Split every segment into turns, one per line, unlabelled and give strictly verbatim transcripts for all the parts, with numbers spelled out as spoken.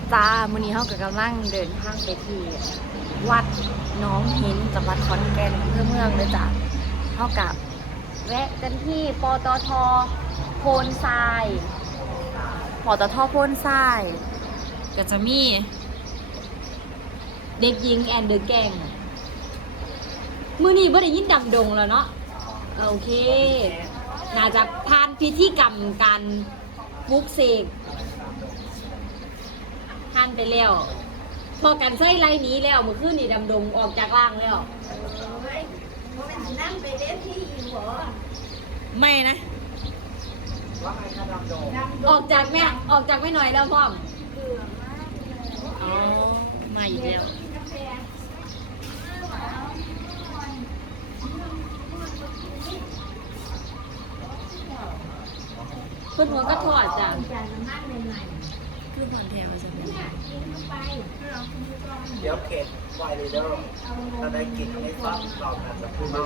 จ้ามื้อนี้เฮาก็กำลังเดินทางไปที่วัดหน้องหินจังหวัดขอนแก่นอำเภอเมืองเลยจ้ะเฮากับแวะกันที่ปตท.โพนทรายปตท.โพนทรายก็จะมีเด็กหญิงแอนเดอร์แกงมื้อนี้บ่ได้ยินดำดงแล้วเนาะโอเคน่าจะผ่านพิธีกรรมการปลุกเสกท่านไปแล้วพอกันไส้ไรนี้แล้วเมื่อคืนนี่ดำดงออกจากร่างแล้วไม่นะออกจากแม่ออกจากไม่หน่อยแล้วพ่อมอ๋อมาอีกแล้วเพื่อนหัวก็ถอดจ้ะคือผ่อนแถวใช่ไหม
เดี๋ยวเก็บไวเลยเด้อถ้าได้กินไม่ฟังเราจะพูดเมาก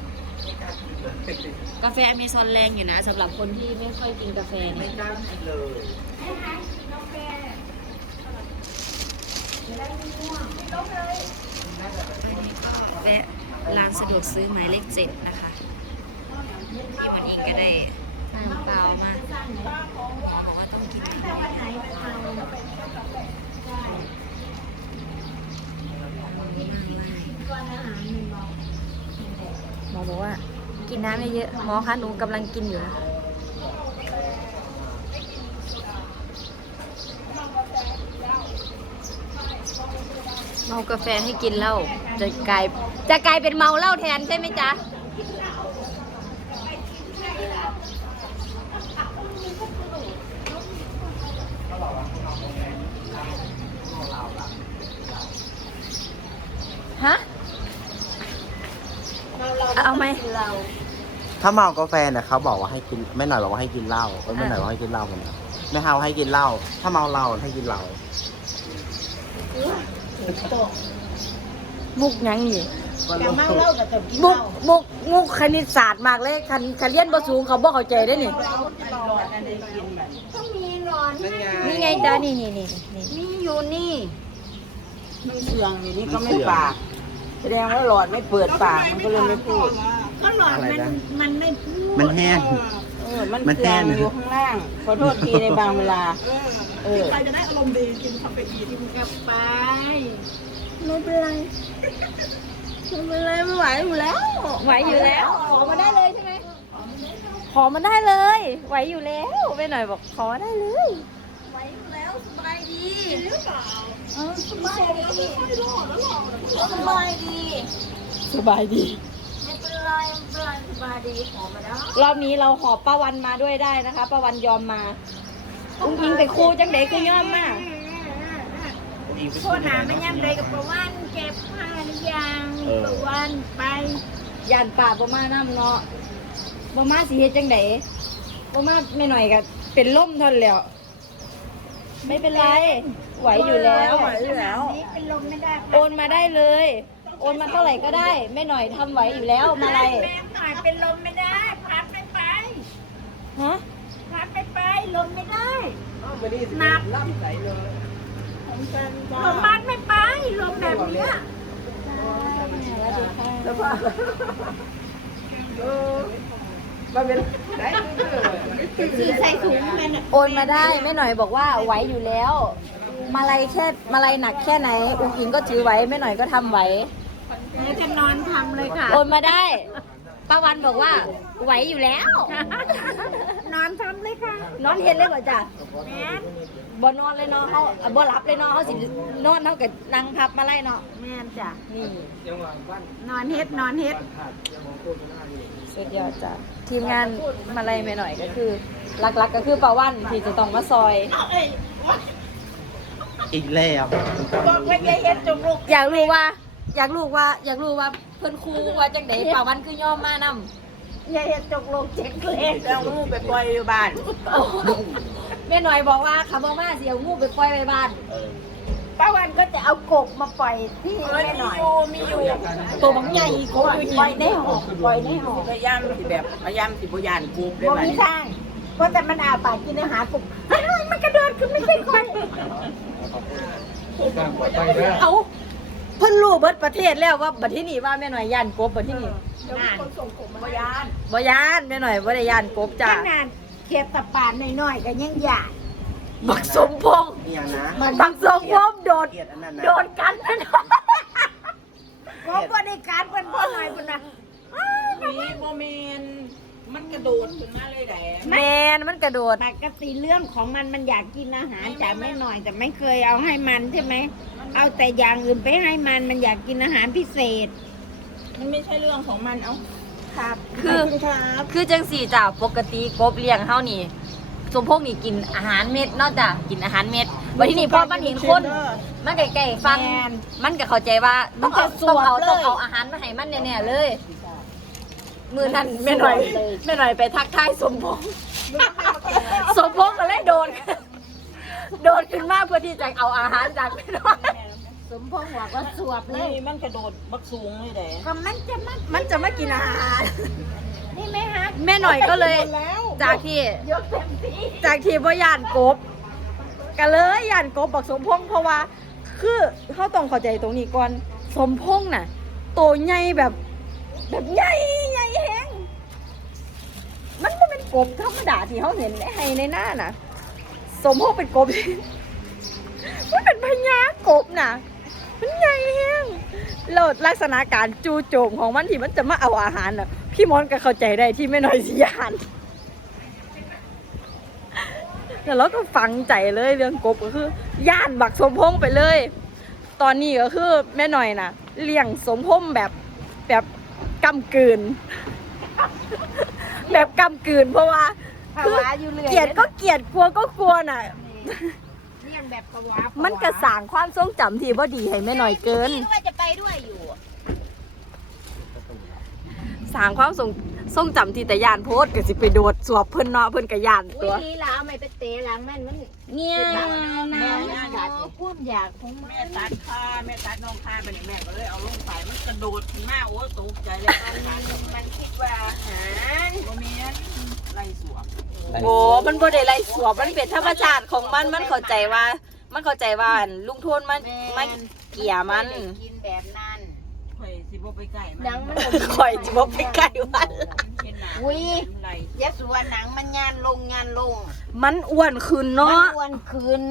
าแฟมีซอนแรงอยู่นะสำหรับคนที่ไม่ค่อยกินกาแฟ
ไม่
นี่
กล้ากินเลย
แวะร้านสะดวกซื้อหมายเลขเจ็ดนะคะที่วันนี้ก็ได้น้ำเปล่ามาบอกว่าต้องกินหมอบอกว่ากินน้ำเยอะๆหมอคะหนูกำลังกินอยู่นะเมากาแฟให้กินเหล้าจะกลายจะกลายเป็นเมาเหล้าแทนใช่ไหมจ๊ะฮะเอาไหม
ถ้าเมากาแฟเนี่ยเขาบอกว่าให้กินไม่หน่อยบอกว่าให้กินเหล้าเออไม่หน่อยบอกให้กินเหล้ากันนะไม่เฮาให้กินเหล้าถ้าเมาเหล้าให้กินเหล้า
มุกยังอยู่มุกมุกมุกคณิตศาสตร์มากเลยคันคันเรียนบ่สูงเขาบ่เข้าใจได้นี่นี่ไงจ้านี่นี่นี่นี่นี่อยู่นี่
มันเสื่องอยู่นี่ก็ไม่ปากแสดงว่าหลอดไม่เปิดปากมันก็เลยไม่พูดก็หลอดมันมันไม่พูด
มันแห้ง
เออมันเสื่องอยู่ข้างล่างขอโทษทีในบางเวลาเออใครจะได้อารมณ์ดีกินคาเฟอีนกินกาแฟไม่เป็นไรไม่เป็นไรไม่ไหวอยู่แล้ว
ไหวอยู่แล้วขอมาได้เลยใช่ไหมขอมาได้เลยไหวอยู่แล้วไปหน่อยบอกขอได้เลย
ไหวอยู่แล้วสบายดีหรือเปล่าเออสบายดีสบายดี
สบายดี
ไม่เป็นไรไม่เป็นไรสบายดีขอมาได้
รอบนี้เราหอบป้าวันมาด้วยได้นะคะป้าวันยอมมาอุ้งอิงไปคู่จังเด็กคือยอมมาก
โคตรหนาไม่ย่ำเลยกับประวันเก็บผ้าหรือยังประวันไป
ย่านป่าประมาณน้ำเนาะประมาณสีเฮ็ดจังเด็กประมาณไม่หน่อยก็เป็นล่มทนแล้วไม่เป็นไรไหวอยู่แล้วไหวอยู่แล้ว
เป็นลมไม่ได้
โอนมาได้เลยโอนมาเท่าไหร่ก็ได้ไม่หน่อยทำไหวอยู่แล้วมาอะไร
แม่หน่อยเป็นลมไม่ได้พัดไม่ไป
ฮะ
พัดไม่ไปลมไม่ได้หนักลมพัดไม่ไปลมแบบนี้แล้วก็มาเป็นได้คือใส่ถุงมัน
โอนมาได้ไม่หน่อยบอกว่าไหวอยู่แล้วมาลัยแค่มาลัยหนักแค่ไหนอุ้งอิงก็ถือไหวไม่หน่อยก็ทำไหว
จะนอนทำเลยค่ะ
โอนมาได้ป้าวันบอกว่าไหวอยู่แล้ว
นอนทำเลยค่ะ
นอนเห็นเลยบ่จ้ะ
แม่
บ่นอนเลยเนาะเขาบ่หลับเลยเนาะเขาสินอนเท่ากับนั่งพับมาไล่เนาะ
แม่จ้ะ
นี่
นอนเฮ็ดนอนเฮ็ด
สุดยอดจ้ะทีมงานมาไล่ไม่หน่อยก็คือหลักๆก็คือป้าวันที่จะต้องมาซอย
อีกแล้ว
บอกว่าอย่าเฮ็ดจงลูก
อยากรู้ว่าอยากรู้ว่าอยากรู้ว่าเพิ่นครูว่าจังได๋ป้าวันคือย่อมมานำ
อย่าเฮ็ดจงลูกเจ็กเล็กเอางูไปปล่อยอยู่บ้าน
แม่หน่อยบอกว่าเขาบอกว่าสิเอางูไปปล่อยไว้บ้าน
ป้าวันก็จะเอากบมาปล่อยที่แม่หน่อยมีอยู่
ตัวบางใหญ่กบ
ปล่อยในหอปล่อยในหอ
พยายามสิแบบพยายามสิบยานกบได้ไหม
มีทางก็แต่มันอาปากกินอาหารกบมันกระโดดขึ้นไม่ใช่คน
สร้างปลอดภัยนะ
เอาเพิ่นรู้เบิดประเทศแล้วว่าบัดที่นี่ว่าแม่หน่อยย่านกบบัดที่นี่
คนส่งผมมาย่าน
บ่ย่านแม่หน่อยบ่ได้ย่านกบจ้า
ขนาดเขียดตะปานน้อยๆก็ยังย่าน
บักสมพงษ์
นี่ยังนะ
บักสมพงษ์โดด
เกลียดอันนั้นนะ
โดนกันแม่หน่อย
ก็บ่ได้การเพิ่นพ่อหน่อยเพิ่นน่ะ
มีโมเมนมันกระโดดขึ้นมาเลยแหละ
แมนมันกระโดด
ปกติเรื่องของมันมันอยากกินอาหารจากแม่หน่อยแต่ไม่เคยเอาให้มันใช่ไหมเอาแต่อย่างอื่นไปให้มันมันอยากกินอาหารพิเศษ
มันไม่ใช่เรื่องของมันเอา
ครับ
คือ
ขบณครับ
คือจังสี่จ้าปกติกบเลี้ยงเฮานี่สมพงษ์นี่กินอาหารเม็ดเนอกจากกินอาหารเม็ดวันที่นี่พอมันเห็นคนมันใกล้ๆฟัง
แมน
มันก็เข้าใจว่าต้องเอา
มันจะส
ต้อง
วบ
เอา
เลย
ต้องเอาอาหารมาให้มันแน่ๆเลย มือนั่นแม่หน่อยแม่หน่อยไปทักทายสมพงษ์สมพงษ์ก็เลยโดน โดนขึ้นมาเพื่อที่จะเอาอาหารจากแม่หน่อย
สมพงษ์บอกว่าสวบเลย
นี่มันกระโดดบักสูงเลยแหละ
ก็มันจะมัน
มันจะไม่กินอาหาร
นี่ไหมฮะ
แม่หน่อยก็เลย จากที่
ยกเต็มที่
จากที่พ่ย่านกบก็เลยย่านกบบอกสมพงษ์เพราะว่า คือเขาต้องเข้าใจตรงนี้ก่อนสมพงษ์น่ะโตใหญ่แบบ แบบใหญ่ใหญ่แฮงมันก็เป็นกบธรรมดาที่เขาเห็นในไฮในหน้าน่ะ สมพงษ์เป็นกบ มันเป็นพญากบน่ะ มันใหญ่แฮงแล้วลักษณะการจูโจมของมันที่มันจะมาเอาอาหารน่ะ พี่มอนก็เข้าใจได้ที่ไม่น้อยสิยาน แล้วเราก็ฝังใจเลยเรื่องกบก็คือย่านบักสมพงษ์ไปเลย ตอนนี้ก็คือแม่หน่อยน่ะเลี้ยงสมพงษ์แบบแบบกำกืน แบบกำกืนเพราะว่า
ภาวะอยู่เรื่อย
เกลียดก็เกลียดกลัวก็กลัวน่ะ
เรียงแบบภาวะ
มันกระสางความทรงจำที่บ่ดีให้แม่หน่อยเกิน
พี่ว่าจะไปด้วยอยู่
สางความทรงทรงจำที่แต่ยานโพสต์ก็สิไปโดดสวบเพิ่นเนาะเพิ่นก็ยาน
อุ้
ตัวย
นี่ละเอาไม่ไปเตะหลังมันมัน
เนี่ย
แม่กัดพูดอยากของมั
แม่
น
ตัดขาแม่ตัดน้องขาไปนี่แม่ก็เลยเอาลงไปมันกระโดดขึ้นมาโอ้ตกใจเลยตอนนั้น
มันคิดว่าอาหาร
โมเมนไล่สวม
โอ้มันบ่ได้ไล่สวบมันเป็นธรรมชาติของมันมันเข้าใจว่า มันเข้าใจว่าลุงโทนมันมันเกลียมัน
กินแบบนั้น
ข่อยสิบ่ไปใกล้มัน
หนังมัน
คอยจิบ่ไปใกล้มัน
เห็นหน้า
อุ้ย
ไล่
ยะสวนหนังมันงานลงงานลง
มันอ้วนขึ้น
มัน
เนาะ
อ้วนคืน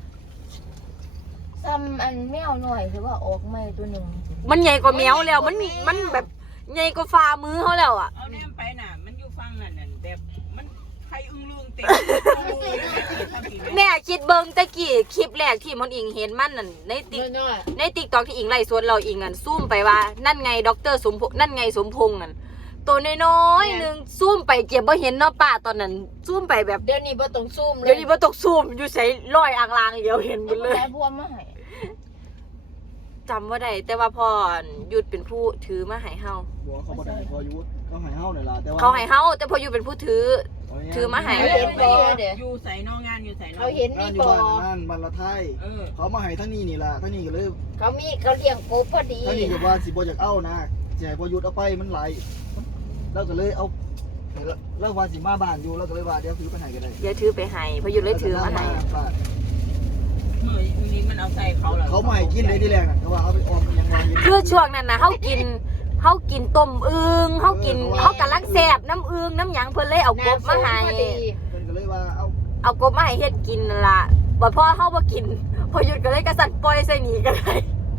ซ้ำอันแมวหน่อยหรือว่าออกไม่ตัวหนึ่ง
มันใหญ่กว่าแมวแล้วมันมันแบบใหญ่กว่าฝ่ามือเขาแล้วอ่ะ
เอาแนมไปน่ะ มันอยู่ฟังนั่นน่ะแบบมันใครอึ้งลืงเต็ม
แม่คิดเบิ่งตะกี้คลิปแรกที่มันอิงเห็นมันนั่นในติ๊ก
น้อย
ในติ๊กต็อกที่อิงไล่สวนเราอิงอ่ะซูมไปว่านั่นไงด็อกเตอร์สมพงษ์นั่นไงสมพงษ์นั่นตัวน้อยๆหนึงซูมไปเก็บบ่เห็นเนาะป้าตอนนั้นซูมไปแบบ
ๆเดี๋ยวนี้บ่ต้องซูมเลย
เดี๋ยวนี้บ่ตกซูมอยู่ใส่ลอยอ่างลางเดียวเห็นหมดเลย
ได้บวมมาให้
จำว่าได้แต่ว่าพ่อหยุดเป็นผู้ถือมาให้เฮา
บอกว่าเขาบ่ได้พอยุทธเขาใหายเฮาเนี่ยล่ะแต่ว่า
เขาให้เฮาแต่พออยู่เป็นผู้ถือ ถือมาให้
เขาเห็นบ่เดี๋ยว
อยู่ใส่นอกงานอยู่ใส่นอ
เขาเห็น
งา
มี
นอยู่
บ่
บ้านนั่นบ้านละไทย
เออ
เขามาให้ทั้งนี้นี่ล่ะทั้งนี้ก็เลย
เขามีเขาเลี้ยงกบพอดี
ทั้งนี้ก็ว่าสิบ่อยากเอานะสิให้พอยุทธเอาไปมันไหลแล้วก็เลยเอาแล้วว่าสิมาบ้านอยู่แล้วก็เลยว่าเดี๋ยวซื้อไปให้ก็ได้
อย่าถือไปให้พออยู่เลยถือมาให้
บ้าน
เมื่อนี้มันเอาใส่เขาแล้ว
เขามาให้กินเลยที่แรกน่ะเขาว่าเอาไปออมมันยังว่าอยู่
คือช่วงนั้นนะเฮากินเฮากินต้มอึงเฮากินเฮากำลังแซ่บน้ำอึงน้ำหยังเพิ่นเลยเอากบมาให้
พอดี
เพิ่นก็เลยว่าเอา
เอากบมาให้เฮ็ดกินนั่นล่ะบ่พอเฮาบ่กินพอหยุดก็เลยกระสันปล่อยใส่หนีกันเลย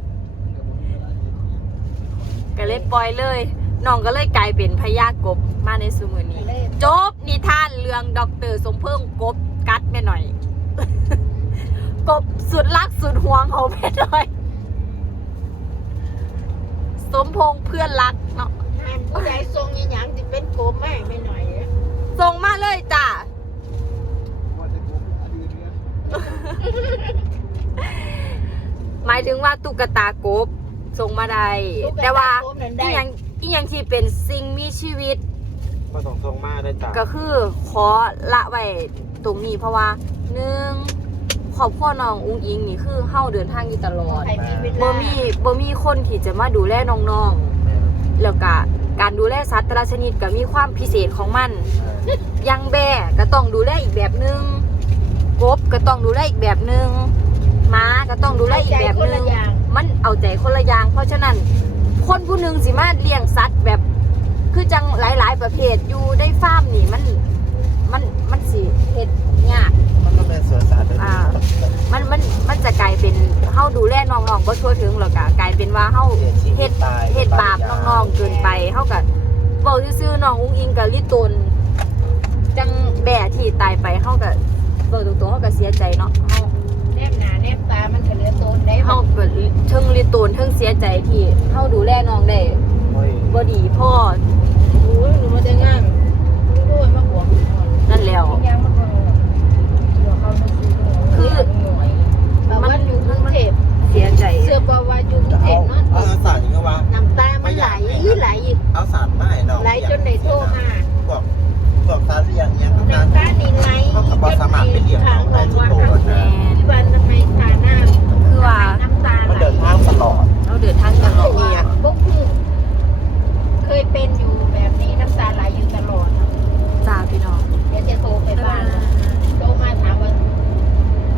ก็เลยปล่อยเลยน้องก็เลยกลายเป็นพญากบมาในซุมื้อนี้ จบนิทานเรื่องดอกเตอรสมพงษ์กบกัดแม่หน่อย กบสุดรักสุดห่วงของแม่หน่อย สมพงษ์เพื่อนรักเนาะ
อ่านผู้ใหญ่ทรงอีหยังสิเป็นกบแม่ไม่หน่อยเด้อ
ส่งมาเลยจ้า
ว่าจะโกงอดีตเนี่ย
หมายถึงว่าตุ๊กตากบส่งมาได้แต่ว่าอีหยังอีหยังที่เป็นสิ่งมีชีวิต
ก็ส่งทรงมาได้จ้ะ
ก็คือขอละไว้ตรงนี้เพราะว่าหนึ่งครอบครัวน้องอุ้งอิงนี่คือเฮาเดินทางอยู่ตลอด
ใครมีเวลา
บ่มีบ่มีคนที่จะมาดูแลน้องๆแล้วก็การดูแลสัตว์แต่ละชนิดก็มีความพิเศษของมันอยังแบะก็ต้องดูแลอีกแบบนึงกบก็ต้องดูแลอีกแบบนึงม้าก็ต้องดูแลอีกแบบนึงมันเอาใจคนละอย่างเพราะฉะนั้นคนผู้หนึงสิมาเลี้ยงสัตว์แบบคือจังหลาย ๆ ประเภทอยู่ในฟาร์มนี่มันมันมันสิเฮ็ดยาก
มันก็เป็นสวนสัตว์ด้วย
อ่า มันมันมันจะกลายเป็นเฮาดูแลน้องๆบ่ทั่วถึงหรอกอะกลายเป็นว่าเฮาเฮ็ดเฮ็ดบาปน้องๆเกินไปเฮาก็เว้าซื่อๆน้องอุ้งอิงกับลิตนจังแบ่ที่ตายไปเฮาก็เว้าตรงๆเฮาก็เสียใจเนาะเฮา
แนบหนาแนบตามันก็เหลือโตนได้
เฮาก็เทิงลิตนเทิงเสียใจที่เฮาดูแลน้องได้
โอ้ย
บ่ดีพ่อ